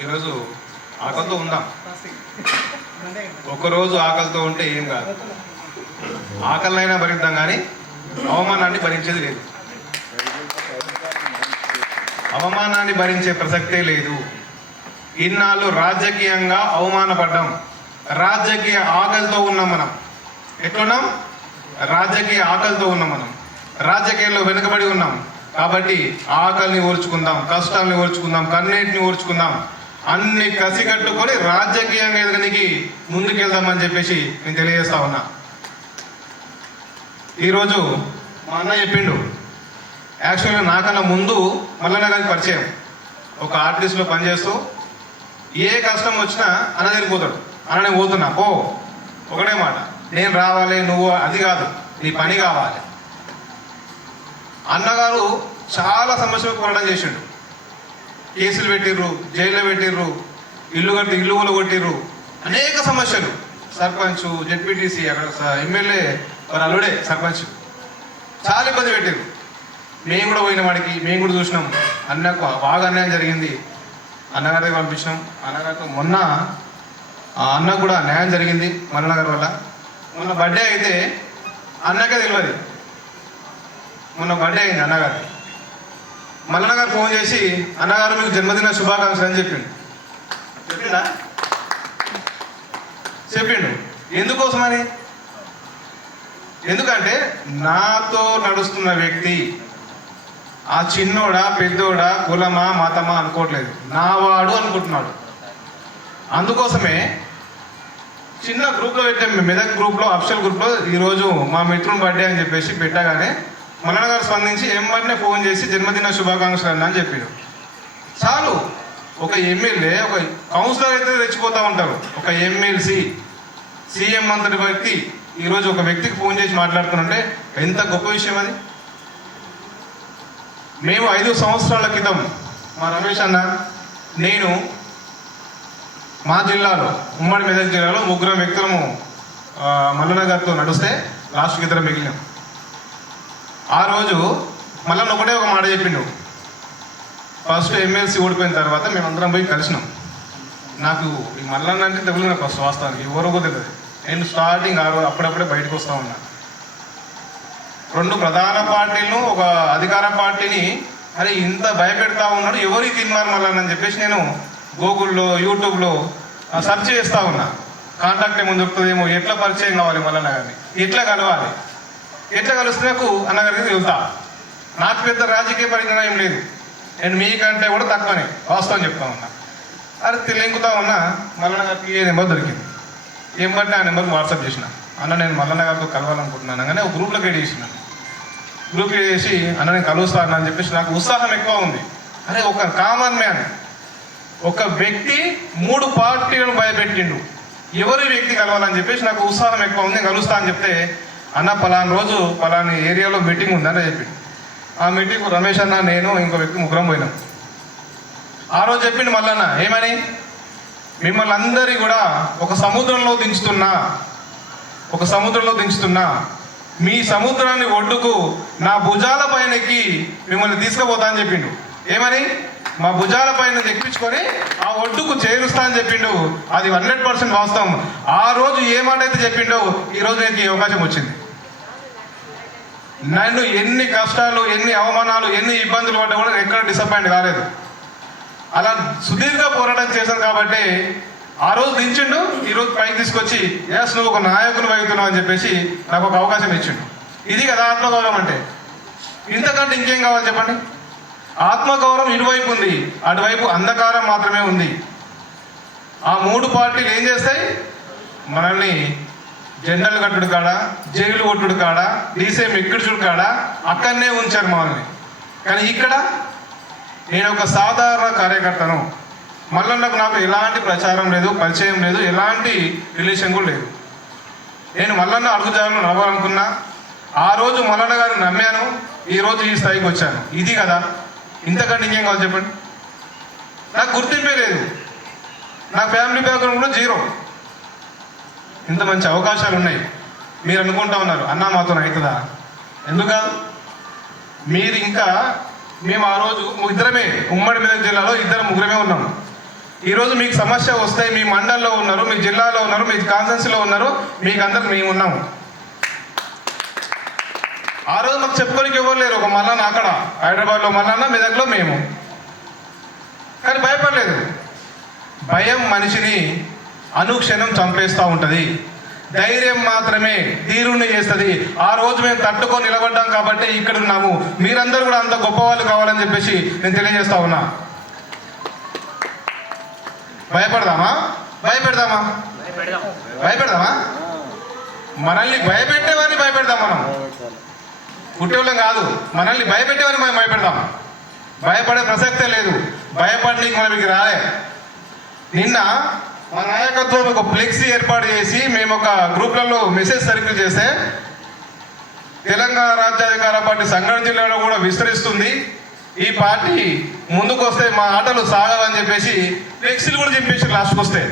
ఈరోజు ఆకలితో ఉందాం. ఒకరోజు ఆకలితో ఉంటే ఏం కాదు, ఆకలినైనా భరిద్దాం కానీ అవమానాన్ని భరించేది లేదు. అవమానాన్ని భరించే ప్రసక్తే లేదు. ఇన్నాళ్ళు రాజకీయంగా అవమానపడ్డాం, రాజకీయ ఆకలితో ఉన్నాం. మనం ఎట్లున్నాం? రాజకీయ ఆకలితో ఉన్నాం. మనం రాజకీయాల్లో వెనుకబడి ఉన్నాం. కాబట్టి ఆకలిని ఓర్చుకుందాం, కష్టాలని ఓర్చుకుందాం, కన్నీటిని ఓర్చుకుందాం, అన్ని కసిగట్టుకొని రాజకీయంగా ఎదగనికి ముందుకెళ్దామని చెప్పేసి నేను తెలియజేస్తా ఉన్నా. ఈరోజు మా అన్న చెప్పిండు, యాక్చువల్గా నాకన్నా ముందు మల్లన్న గారికి పరిచయం. ఒక ఆర్టిస్ట్లో పనిచేస్తూ ఏ కష్టం వచ్చినా అన్న దగ్గరికి పోతాడు. అన్న నేను పోతున్నా పో, ఒకటే మాట, నేను రావాలి, నువ్వు అది కాదు, నీ పని కావాలి. అన్నగారు చాలా సమస్యలకు పోరాటం చేసిండు. కేసులు పెట్టిర్రు, జైల్లో పెట్టిర్రు, ఇల్లు కట్టి ఇల్లు కొట్టిర్రు, అనేక సమస్యలు. సర్పంచ్, జెడ్పీటీసీ, అక్కడ ఎమ్మెల్యే వారు అల్లుడే సర్పంచ్, చాలా ఇబ్బంది పెట్టిర్రు. మేము కూడా పోయిన వాడికి మేము కూడా చూసినాం. అన్నకు బాగా అన్యాయం జరిగింది, అన్నగారి దగ్గర పంపించినాం. అన్నగారితో మొన్న అన్నకు కూడా న్యాయం జరిగింది మల్లన్న గారి వల్ల. మొన్న బర్త్డే అయితే అన్నకే తెలియదు. మొన్న బర్త్డే అయింది అన్నగారు. మల్లన్న గారు ఫోన్ చేసి, అన్నగారు మీకు జన్మదిన శుభాకాంక్షలు అని చెప్పిండు. ఎందుకోసమని? ఎందుకంటే నాతో నడుస్తున్న వ్యక్తి ఆ చిన్నోడా పెద్దోడా కులమా మతమా అనుకోవట్లేదు, నావాడు అనుకుంటున్నాడు. అందుకోసమే చిన్న గ్రూప్లో పెట్టాం, మెదక్ గ్రూప్లో, అఫిషియల్ గ్రూప్లో. ఈరోజు మా మిత్రుని బర్త్డే అని చెప్పేసి పెట్టగానే మల్లన్న గారు స్పందించి వెంబడినే ఫోన్ చేసి జన్మదిన శుభాకాంక్షలు అన్న అని చెప్పాడు. చాలు. ఒక ఎమ్మెల్యే, ఒక కౌన్సిలర్ అయితే రెచ్చిపోతూ ఉంటారు. ఒక ఎమ్మెల్సీ, సీఎం అంతటి వ్యక్తి ఈరోజు ఒక వ్యక్తికి ఫోన్ చేసి మాట్లాడుతుంటే ఎంత గొప్ప విషయం అది. మేము 5 సంవత్సరాల క్రితం మా రమేష్ అన్న, నేను మా జిల్లాలో, ఉమ్మడి మెదక్ జిల్లాలో 3 వ్యక్తులము మల్లన్న గారితో నడిస్తే లాస్ట్కి 2 మిగిలినాం. ఆ రోజు మల్లన్న ఒకటే ఒక మాట చెప్పిండు. ఫస్ట్ ఎమ్మెల్సీ ఓడిపోయిన తర్వాత మేమందరం పోయి కలిసినాం. నాకు ఈ మల్లన్న అంటే తెలుగు, నాకు ఫస్ట్ వాస్తవానికి ఎవరో తెలియదు. నేను స్టార్టింగ్ అప్పుడప్పుడే బయటకు వస్తూ ఉన్నా. 2 ప్రధాన పార్టీలను, ఒక అధికార పార్టీని అరే ఇంత భయపెడతా ఉన్నాడు, ఎవరికి తిన్నారు మల్లన్న అని చెప్పేసి నేను గూగుల్లో, యూట్యూబ్లో సెర్చ్ చేస్తూ ఉన్నా. కాంటాక్ట్ ఏమో దొరుకుతుందేమో, ఎట్లా పరిచయం కావాలి మల్లన్న గారిని, ఎట్లా కలవాలి, ఎట్లా కలిస్తే నాకు అన్నగారికి వెళ్తా. నాకు పెద్ద రాజకీయ పరిజ్ఞానం లేదు, నేను మీకంటే కూడా తక్కువనే వాస్తవం చెప్తా ఉన్నా. అది తెలియకుతా ఉన్నా. మల్లన్న గారికి ఏ నెంబర్ దొరికింది. ఏం బట్టి ఆ నెంబర్కి వాట్సాప్ చేసిన, అన్న నేను మల్లన్న గారితో కలవాలనుకుంటున్నాను. కానీ ఒక గ్రూప్లోకి ఎడ్ చేసిన. గ్రూప్ చేసి అన్న నేను కలుస్తాను అని చెప్పేసి నాకు ఉత్సాహం ఎక్కువ ఉంది. అరే ఒక కామన్ మ్యాన్, ఒక వ్యక్తి 3 పార్టీలను భయపెట్టిండు, ఎవరి వ్యక్తి కలవాలని చెప్పేసి నాకు ఉత్సాహం ఎక్కువ ఉంది. కలుస్తా అని చెప్తే, అన్న పలానా రోజు పలాని ఏరియాలో మీటింగ్ ఉందని చెప్పిండు. ఆ మీటింగ్ రమేష్ అన్న, నేను ఇంకో వ్యక్తి 3 పోయినాం. ఆ రోజు చెప్పిండు మల్లన్న ఏమని, మిమ్మల్ని అందరి కూడా ఒక సముద్రంలో దించుతున్నా, మీ సముద్రాన్ని ఒడ్డుకు నా భుజాల పైన ఎక్కి మిమ్మల్ని తీసుకుపోతా అని చెప్పిండు. ఏమని? మా భుజాల పైన ఎక్కించుకొని ఆ ఒడ్డుకు చేరుస్తా అని చెప్పిండు. అది 100% వాస్తవం. ఆ రోజు ఏ మాట అయితే చెప్పిండో ఈరోజు నాకు ఈ అవకాశం వచ్చింది. నన్ను ఎన్ని కష్టాలు, ఎన్ని అవమానాలు, ఎన్ని ఇబ్బందులు పడ్డా కూడా ఎక్కడ డిసప్పాయింట్ కాలేదు. అలా సుదీర్ఘ పోరాటం చేశాను కాబట్టి ఆ రోజు దించిండు, ఈరోజు పైకి తీసుకొచ్చి ఎస్ నువ్వు ఒక నాయకుని అవుతున్నావు అని చెప్పేసి నాకు ఒక అవకాశం ఇచ్చిండు. ఇది కదా ఆత్మగౌరవం అంటే. ఇంతకంటే ఇంకేం కావాలి చెప్పండి? ఆత్మగౌరవం ఇటువైపు ఉంది, అటువైపు అంధకారం మాత్రమే ఉంది. ఆ 3 పార్టీలు ఏం చేస్తాయి? మనల్ని జెండలు కట్టుడు కాడ, జైలు కొట్టుడు కాడ, డీసీఎం ఎక్కిడుచుడు కాడ అక్కడనే ఉంచారు మనల్ని. కానీ ఇక్కడ నేను ఒక సాధారణ కార్యకర్తను. మల్లన్నకు నాకు ఎలాంటి ప్రచారం లేదు, పరిచయం లేదు, ఎలాంటి రిలేషన్ కూడా లేదు. నేను మల్లన్న అడుగుజాడలో నడవాలనుకున్నా. ఆ రోజు మల్లన్న గారిని నమ్మాను, ఈరోజు ఈ స్థాయికి వచ్చాను. ఇది కదా, ఇంతకంటే ఇంకేం కావాలి చెప్పండి? నాకు గుర్తింపే లేదు, నా ఫ్యామిలీ బ్యాక్గ్రౌండ్ కూడా 0. ఇంత మంచి అవకాశాలు ఉన్నాయి. మీరు అనుకుంటా ఉన్నారు అన్న మాతో అవుతుందా? ఎందుకు కాదు? మీరు ఇంకా మేము ఆ రోజు 2 ఉమ్మడి మెదక్ జిల్లాలో 2 ముగ్గురమే ఉన్నాం. ఈరోజు మీకు సమస్య వస్తే మీ మండలంలో ఉన్నారు, మీ జిల్లాలో ఉన్నారు, మీ కాన్స్టిట్యున్సీలో ఉన్నారు, మీకు అందరికి మేము ఉన్నాము. ఆ రోజు మాకు చెప్పుకోనికి ఎవరు లేరు. ఒక మల్లన్న అక్కడ హైదరాబాద్లో మల్లన్న, మెదక్లో మేము. కానీ భయపడలేదు. భయం మనిషిని అనుక్షణం చంపేస్తూ ఉంటుంది. ధైర్యం మాత్రమే ధీరుణ్ణి చేస్తుంది. ఆ రోజు మేము తట్టుకొని నిలబడ్డాం కాబట్టి ఇక్కడ ఉన్నాము. మీరందరూ కూడా అంత గొప్పవాళ్ళు కావాలని చెప్పేసి నేను తెలియజేస్తా ఉన్నా. భయపడదామా? భయపెడదామా? భయపెడదామా? మనల్ని భయపెట్టేవారిని భయపెడదాం. మనం పుట్టేవాళ్ళం కాదు, మనల్ని భయపెట్టేవారిని మనం భయపెడదాం. భయపడే ప్రసక్తే లేదు. భయపడడానికి మనకి రాలే. నిన్న మా నాయకత్వం ఒక ఫ్లెక్సీ ఏర్పాటు చేసి మేము ఒక గ్రూప్లలో మెసేజ్ సర్క్యూల్ చేస్తే తెలంగాణ రాజ్యాధికార పార్టీ సంగారెడ్డి జిల్లాలో కూడా విస్తరిస్తుంది, ఈ పార్టీ ముందుకు వస్తే మా ఆటలు సాగవని చెప్పేసి ఫ్లెక్సీలు కూడా చెప్పేసి లాస్ట్కి వస్తే